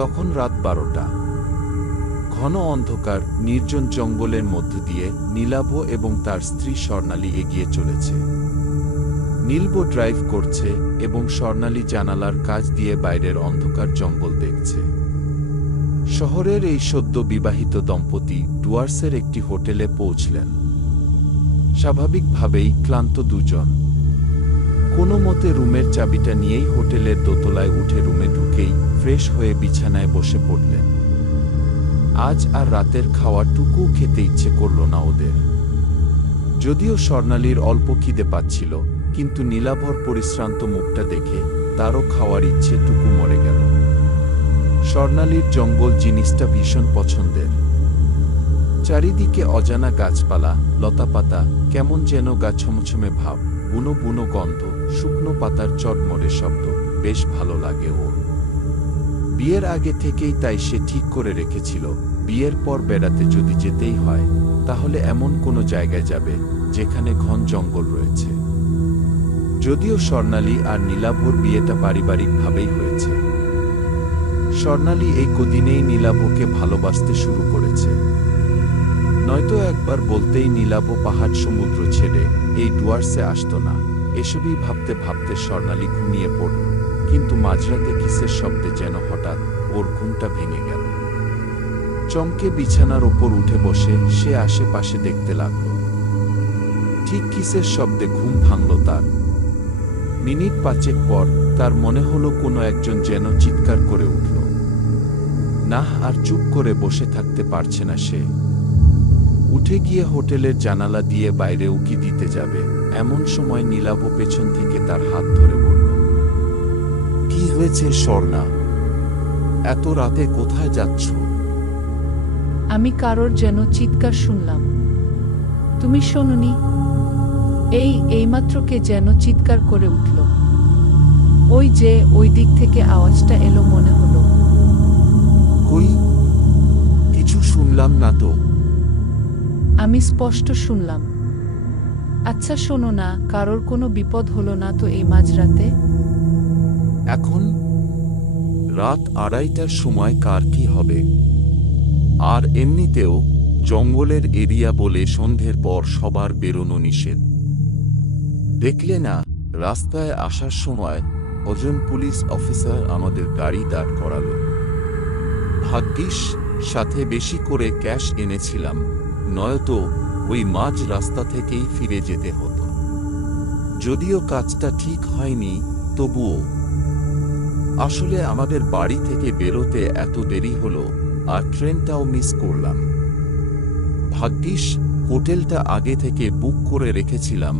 তখন রাত 12টা। ঘন অন্ধকার, নির্জন জঙ্গলের মধ্য দিয়ে নীলাভ এবং তার স্ত্রী স্বর্ণালী এগিয়ে চলেছে। নীলভ ড্রাইভ করছে এবং স্বর্ণালী জানালার কাছ দিয়ে বাইরের অন্ধকার জঙ্গল দেখছে। শহরের এই সদ্য বিবাহিত দম্পতি ডুয়ার্সের একটি হোটেলে পৌঁছলেন। স্বাভাবিকভাবেই ক্লান্ত দুজন। কোনো মতে রুমের চাবিটা নিয়েই হোটেলের দোতলায় উঠে রুমে ঢুকেই ফ্রেশ হয়ে বিছানায় বসে পড়লেন। আজ আর রাতের খাওয়াটুকু খেতে ইচ্ছে করল না ওদের। যদিও স্বর্ণালীর অল্প খিদে পাচ্ছিল, কিন্তু নীলাভর পরিশ্রান্ত মুখটা দেখে তারও খাওয়ার ইচ্ছেটুকু মরে গেল। স্বর্ণালীর জঙ্গল জিনিসটা ভীষণ পছন্দের। চারিদিকে অজানা গাছপালা, লতাপাতা, কেমন যেন গা ছমছমে ভাব, বুনো বুনো গন্ধ, শুকনো পাতার চটমড়ে শব্দ, বেশ ভালো লাগে ওর। বিয়ের আগে থেকেই তাই সে ঠিক করে রেখেছিল, বিয়ের পর বেড়াতে যদি যেতেই হয় তাহলে এমন কোনো জায়গায় যাবে যেখানে ঘন জঙ্গল রয়েছে। যদিও স্বর্ণালী আর নীলাভর বিয়েটা পারিবারিকভাবেই হয়েছে। স্বর্ণালী এই কদিনেই নীলাভকে ভালোবাসতে শুরু করেছে। নয়তো একবার বলতেই নীলাভ পাহাড় সমুদ্র ছেড়ে এই ডুয়ার্সে আসতো না। এসবই ভাবতে ভাবতে স্বর্ণালী ঘুমিয়ে পড়ল, কিন্তু মাঝরাতে কিসের শব্দে যেন হঠাৎ ওর ঘুমটা ভেঙে গেল। চমকে বিছানার ওপর উঠে বসে সে আশেপাশে দেখতে লাগল। ঠিক কিসের শব্দে ঘুম ভাঙল তার। মিনিট 5 পর তার মনে হলো কোনো একজন যেন চিৎকার করে উঠল। না, আর চুপ করে বসে থাকতে পারছে না সে। উঠে গিয়ে হোটেলের জানালা দিয়ে বাইরে উকি দিতে যাবে, এমন সময় নীলাভ পেছন থেকে তার হাত ধরে বলল, কি হয়েছে স্বর্ণা? এত রাতে কোথায় যাচ্ছ? আমি কারোর যেন চিৎকার শুনলাম। তুমি শোনোনি? এইমাত্র কে যেন চিৎকার করে উঠল। ওই যে ওই দিক থেকে আওয়াজটা এলো মনে হলো। কই, কিছু শুনলাম না তো। আমি স্পষ্ট শুনলাম। আচ্ছা শোনো না, কারোর কোনো বিপদ হলো না তো এই মাঝরাতে? এখন রাত 2:30টার সময় কার কি হবে? আর এমনিতেও জঙ্গলের এরিয়া বলে সন্ধ্যের পর সবার বেরোনো নিষেধ। দেখলে না, রাস্তায় আসার সময় ওজন পুলিশ অফিসার আমাদের গাড়ি দাঁড় করালো। ভাগ্যিস সাথে বেশি করে ক্যাশ এনেছিলাম, নয়তো ওই মাঝ রাস্তা থেকেই ফিরে যেতে হতো। যদিও কাজটা ঠিক হয়নি, তবুও আসলে আমাদের বাড়ি থেকে বেরোতে এত দেরি হলো আর ট্রেনটাও মিস করলাম। ভাগ্যিস হোটেলটা আগে থেকে বুক করে রেখেছিলাম,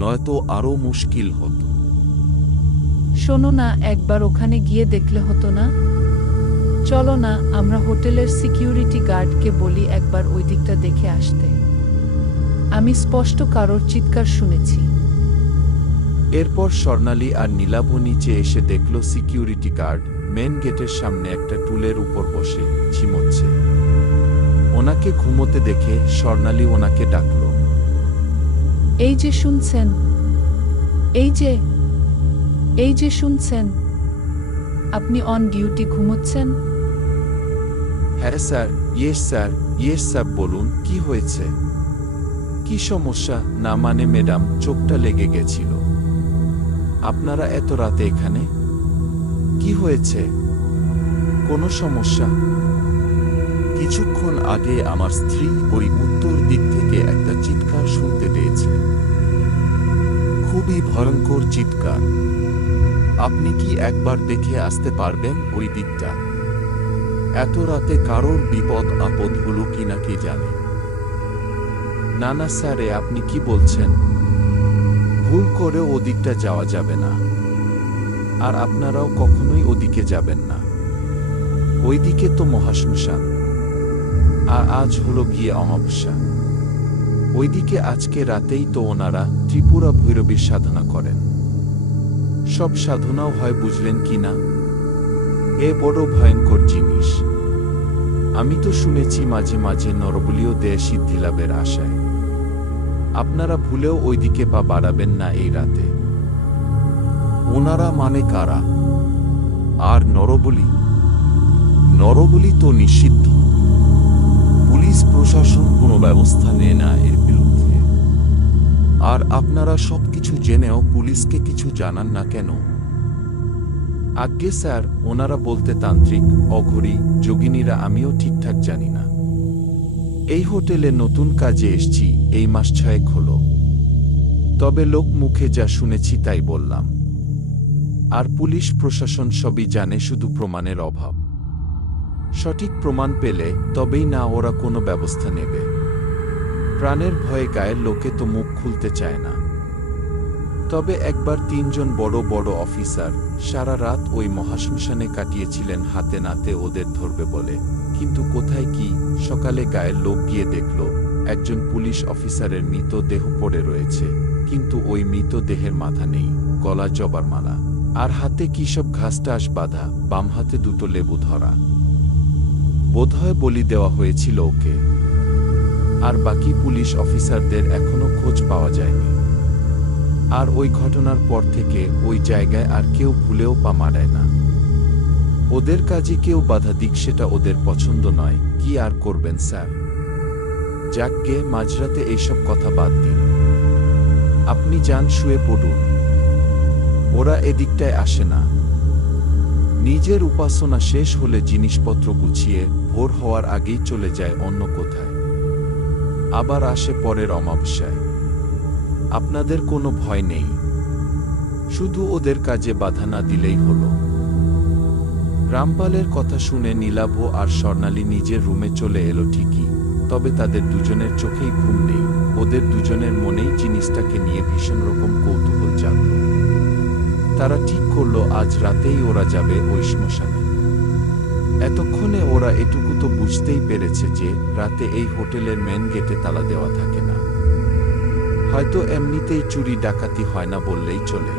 নয়তো আরও মুশকিল হতো। শোনো না, একবার ওখানে গিয়ে দেখলে হতো না? চলো না, আমরা হোটেলের সিকিউরিটি গার্ডকে বলি একবার ওই দিকটা দেখে আসতে। আমি স্পষ্ট কারোর চিৎকার শুনেছি। এরপর স্বর্ণালী আর নীলাভ নিচে এসে দেখল সিকিউরিটি গার্ড মেন গেটের সামনে একটা টুলের উপর বসে ঝিমোচ্ছে। ওনাকে ঘুমোতে দেখে স্বর্ণালী ওনাকে ডাকল, এই যে শুনছেন, এই যে শুনছেন, আপনি অন ডিউটি ঘুমোচ্ছেন? হ্যাঁ স্যার, ইয়েস স্যার, বলুন কি হয়েছে? কি সমস্যা? না মানে ম্যাডাম, চোখটা লেগে গেছিল। আপনারা এত রাতে এখানে? কি হয়েছে? কোনো সমস্যা? কিছুক্ষণ আগে আমার স্ত্রী ওই উত্তর দিক থেকে একটা চিৎকার শুনতে পেয়েছে। খুবই ভয়ঙ্কর চিৎকার। আপনি কি একবার দেখে আসতে পারবেন ওই দিকটা? এত রাতে কারোর বিপদ আপদ হলো কিনা কে জানে। না স্যার, আপনি কি বলছেন? ভুল করে ওদিকটা যাওয়া যাবে না, আর আপনারাও কখনোই ওদিকে যাবেন না। ওইদিকে তো মহাশ্মশান, আর আজ হলো গিয়ে অমাবস্যা। ওইদিকে আজকে রাতেই তো ওনারা ত্রিপুরা ভৈরবীর সাধনা করেন। সব সাধনাও হয়, বুঝলেন কি না? এ বড় ভয়ঙ্কর জিনিস। আমি তো শুনেছি মাঝে মাঝে নরবলিও দেয় সিদ্ধিলাভের আশায়। আপনারা ভুলেও ওইদিকে পা বাড়াবেন না এই রাতে। ওনারা মানে কারা? আর নরবলি? নরবলি তো নিষিদ্ধ। পুলিশ প্রশাসন কোনো ব্যবস্থা নেয় না এর বিরুদ্ধে। আর আপনারা সবকিছু জেনেও পুলিশকে কিছু জানান না কেন? আজ্ঞে স্যার, ওনারা বলতে তান্ত্রিক, অঘরী, যোগিনীরা, আমিও ঠিকঠাক জানি না। এই হোটেলে নতুন কাজে এসছি, এই মাস 6 হলো। তবে লোক মুখে যা শুনেছি তাই বললাম। আর পুলিশ প্রশাসন সবই জানে, শুধু প্রমাণের অভাব। সঠিক প্রমাণ পেলে তবেই না ওরা কোনো ব্যবস্থা নেবে। প্রাণের ভয়ে গায়ের লোকে তো মুখ খুলতে চায় না। তবে একবার 3 জন বড় বড় অফিসার সারা রাত ওই মহাশ্মশানে কাটিয়েছিলেন হাতে নাতে ওদের ধরবে বলে, কিন্তু কোথায় কি। সকালে গায়ের লোক গিয়ে দেখল একজন পুলিশ অফিসারের মৃতদেহ পড়ে রয়েছে, কিন্তু ওই মৃতদেহের মাথা নেই, গলা জবার মালা, আর হাতে কি সব ঘাসটাস বাঁধা, বাম হাতে 2টো লেবু ধরা। বোধহয় বলি দেওয়া হয়েছিল ওকে। আর বাকি পুলিশ অফিসারদের এখনো খোঁজ পাওয়া যায়নি। আর ওই ঘটনার পর থেকে ওই জায়গায় আর কেউ ভুলেও পা মারায় না। ওদের কাজে কেউ বাধা দিক সেটা ওদের পছন্দ নয়। কি আর করবেন স্যার? যাকগে, মাঝরাতে এইসব কথা বাদ দিন। আপনি যান, শুয়ে পড়ুন। ওরা এদিকটায় আসে না। নিজের উপাসনা শেষ হলে জিনিসপত্র গুছিয়ে ভোর হওয়ার আগেই চলে যায় অন্য কোথায়। আবার আসে পরের অমাবস্যায়। আপনাদের কোনো ভয় নেই, শুধু ওদের কাজে বাধা না দিলেই হলো। রামপালের কথা শুনে নীলাভ আর স্বর্ণালী নিজের রুমে চলে এলো ঠিকই, তবে তাদের দুজনের চোখেই ঘুম নেই। ওদের দুজনের মনেই জিনিসটাকে নিয়ে ভীষণ রকম কৌতূহল জাগল। তারা ঠিক করল আজ রাতেই ওরা যাবে ওই শ্মশানে। এতক্ষণে ওরা এটুকু তো বুঝতেই পেরেছে যে রাতে এই হোটেলের মেন গেটে তালা দেওয়া থাকে না। হয়তো এমনিতেই চুরি ডাকাতি হয় না বললেই চলে।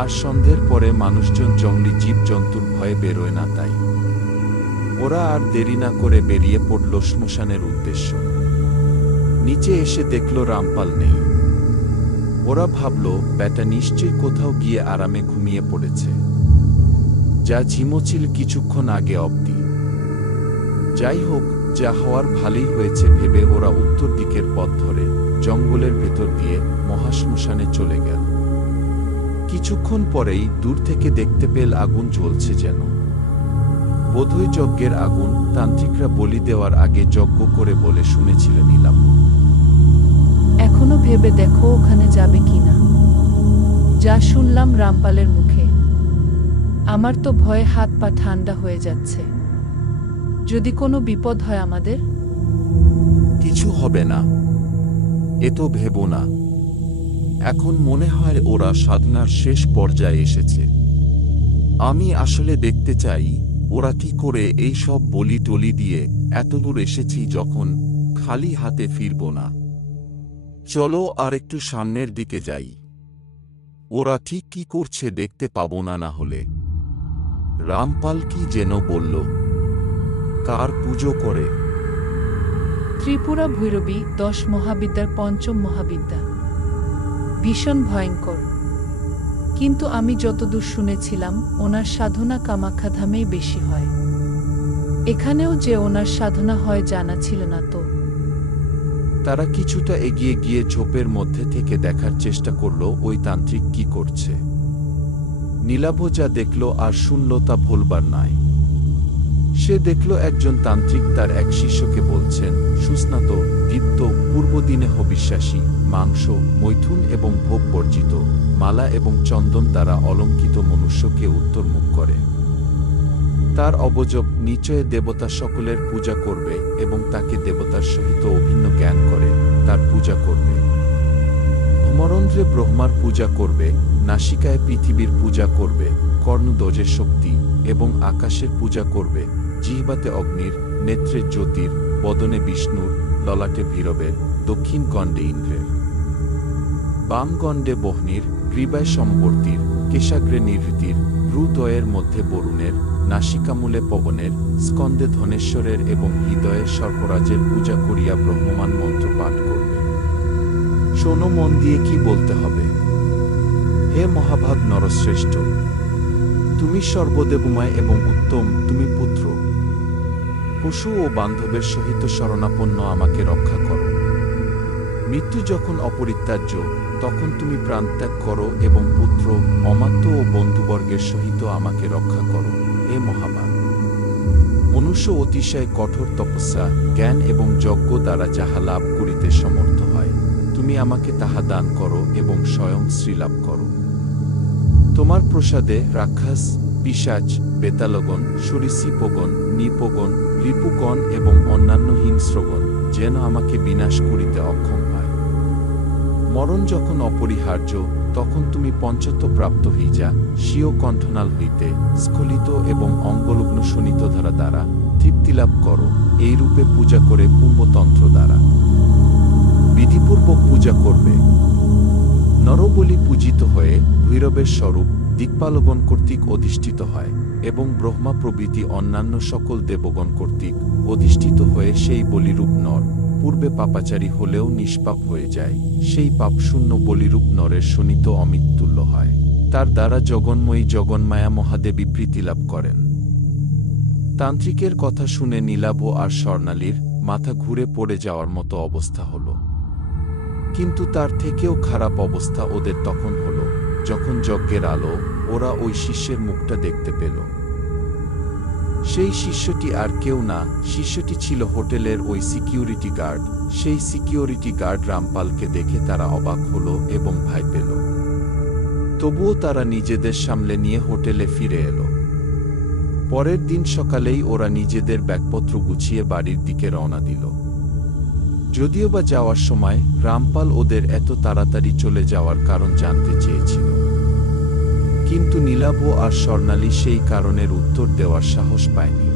আর সন্ধ্যের পরে মানুষজন জঙ্গলি জীবজন্তুর ভয়ে বেরোয় না, তাই ওরা আর দেরি না করে বেরিয়ে পড়ল শ্মশানের উদ্দেশ্য। নিচে এসে দেখল রামপাল নেই। ওরা ভাবল ব্যাটা নিশ্চয়ই কোথাও গিয়ে আরামে ঘুমিয়ে পড়েছে, যা ঝিমোছিল কিছুক্ষণ আগে অবধি। যাই হোক, যা হওয়ার ভালোই হয়েছে ভেবে ওরা উত্তর দিকের পথ ধরে জঙ্গলের ভেতর দিয়ে মহাশ্মশানে চলে গেল। কিছুক্ষণ পরেই দূর থেকে দেখতে পেল আগুন জ্বলছে, যেন বোধহয় যজ্ঞের আগুন। তান্ত্রিকরা বলি দেওয়ার আগে যজ্ঞ করে বলে শুনেছিল নীলাভ। এখনো ভেবে দেখো ওখানে যাবে কিনা। যা শুনলাম রামপালের মুখে, আমার তো ভয়ে হাত পা ঠান্ডা হয়ে যাচ্ছে। যদি কোনো বিপদ হয় আমাদের? কিছু হবে না, এ তো ভেবো না। এখন মনে হয় ওরা সাধনার শেষ পর্যায়ে এসেছে। আমি আসলে দেখতে চাই ওরা কি করে এই সব বলি টলি দিয়ে এতদূর এসেছি যখন খালি হাতে ফিরব না। চলো আর একটু সামনের দিকে যাই। ওরা ঠিক কি করছে দেখতে পাবো না। না হলে রামপাল কি যেন বলল, কার পুজো করে? ত্রিপুরা ভৈরবী 10 মহাবিদ্যার 5ম মহাবিদ্যা। ভীষণ ভয়ঙ্কর। কিন্তু আমি যতদূর শুনেছিলাম ওনার সাধনা কামাখ্যাধামেই বেশি হয়। এখানেও যে ওনার সাধনা হয় জানা ছিল না তো। তারা কিছুটা এগিয়ে গিয়ে ঝোপের মধ্যে থেকে দেখার চেষ্টা করল ওই তান্ত্রিক কি করছে। নীলাভ যা দেখল আর শুনল তা ভুলবার নয়। সে দেখল একজন তান্ত্রিক তার এক শিষ্যকে বলছেন, সুস্নাত, দীপ্ত, পূর্বদিনে বিশ্বাসী, মাংস, মৈথুন এবং ভোগ বর্জিত, মালা এবং চন্দন দ্বারা অলঙ্কিত মনুষ্যকে উত্তরমুখ করে। তার অবজব নিশ্চয় দেবতা সকলের পূজা করবে এবং তাকে দেবতার সহিত অভিন্ন জ্ঞান করে তার পূজা করবে। ভ্রমরন্ধ্রে ব্রহ্মার পূজা করবে, নাসিকায় পৃথিবীর পূজা করবে, কর্ণদোজের শক্তি এবং আকাশের পূজা করবে, জিহ্বাতে অগ্নির, নেত্রে জ্যোতির, বদনে বিষ্ণুর, ললাটে ভৈরবের, দক্ষিণ গণ্ডে ইন্দ্রের, বাম গণ্ডে বহ্নির, গ্রীবায় সম্বর্তীর, কেশাগ্রে নিভৃতির, ভ্রুদ্বয়ের মধ্যে বরুণের, নাসিকামূলে পবনের, স্কন্দে ধনেশ্বরের এবং হৃদয়ে সর্পরাজের পূজা করিয়া ব্রহ্মমান মন্ত্র পাঠ করবে। শোনো মন দিয়ে কি বলতে হবে। হে মহাভাগ নরশ্রেষ্ঠ, তুমি সর্বদেবময় এবং উত্তম, তুমি পুত্র, পশু ও বান্ধবের সহিত শরণাপন্ন আমাকে রক্ষা করো। মৃত্যু যখন অপরিত্যাজ্য, তখন তুমি প্রাণত্যাগ করো এবং পুত্র, অমাত্য ও বন্ধুবর্গের সহিত আমাকে রক্ষা করো, হে মহাবান। মনুষ্য অতিশয় কঠোর তপস্যা, জ্ঞান এবং যজ্ঞ দ্বারা যাহা লাভ করিতে সমর্থ হয়, তুমি আমাকে তাহা দান করো এবং স্বয়ং শ্রীলাভ করো। তোমার প্রসাদে রাক্ষস, পিশাচ, বেতালগণ, সরীসৃপগণ, নৃপগণ, রিপুগণ এবং অন্যান্য হিংস্রগণ যেন আমাকে বিনাশ করিতে অক্ষম হয়। মরণ যখন অপরিহার্য, তখন তুমি পঞ্চত্ব প্রাপ্ত হইজা স্বীয় কণ্ঠনাল হইতে স্খলিত এবং অঙ্গলগ্ন শোণিতধারা দ্বারা তৃপ্তিলাভ করো, এই রূপে পূজা করে পুম্বতন্ত্র দ্বারা বিধিপূর্বক পূজা করবে। নরবলি পূজিত হয়ে ভৈরবের স্বরূপ দিক্পালগণ কর্তৃক অধিষ্ঠিত হয় এবং ব্রহ্মা প্রভৃতি অন্যান্য সকল দেবগণ কর্তৃক অধিষ্ঠিত হয়ে সেই বলিরূপ নর পূর্বে পাপাচারী হলেও নিষ্পাপ হয়ে যায়, সেই পাপশূন্য বলিরূপ নরের শোণিত অমিতুল্য হয়। তার দ্বারা জগন্ময়ী জগন্মায়া মহাদেবী প্রীতিলাভ করেন। তান্ত্রিকের কথা শুনে নীলাভ আর স্বর্ণালীর মাথা ঘুরে পড়ে যাওয়ার মতো অবস্থা হল। কিন্তু তার থেকেও খারাপ অবস্থা ওদের তখন হল যখন যজ্ঞের আলো ওরা ওই শিষ্যের মুখটা দেখতে পেল। সেই শিষ্যটি আর কেউ না, শিষ্যটি ছিল হোটেলের ওই সিকিউরিটি গার্ড। সেই সিকিউরিটি গার্ড রামপালকে দেখে তারা অবাক হল এবং ভয় পেল। তবুও তারা নিজেদের সামলে নিয়ে হোটেলে ফিরে এলো। পরের দিন সকালেই ওরা নিজেদের ব্যাগপত্র গুছিয়ে বাড়ির দিকে রওনা দিল। যদিও বা যাওয়ার সময় রামপাল ওদের এত তাড়াতাড়ি চলে যাওয়ার কারণ জানতে চেয়েছিল, কিন্তু নীলাভ আর স্বর্ণালী সেই কারণের উত্তর দেওয়ার সাহস পায়নি।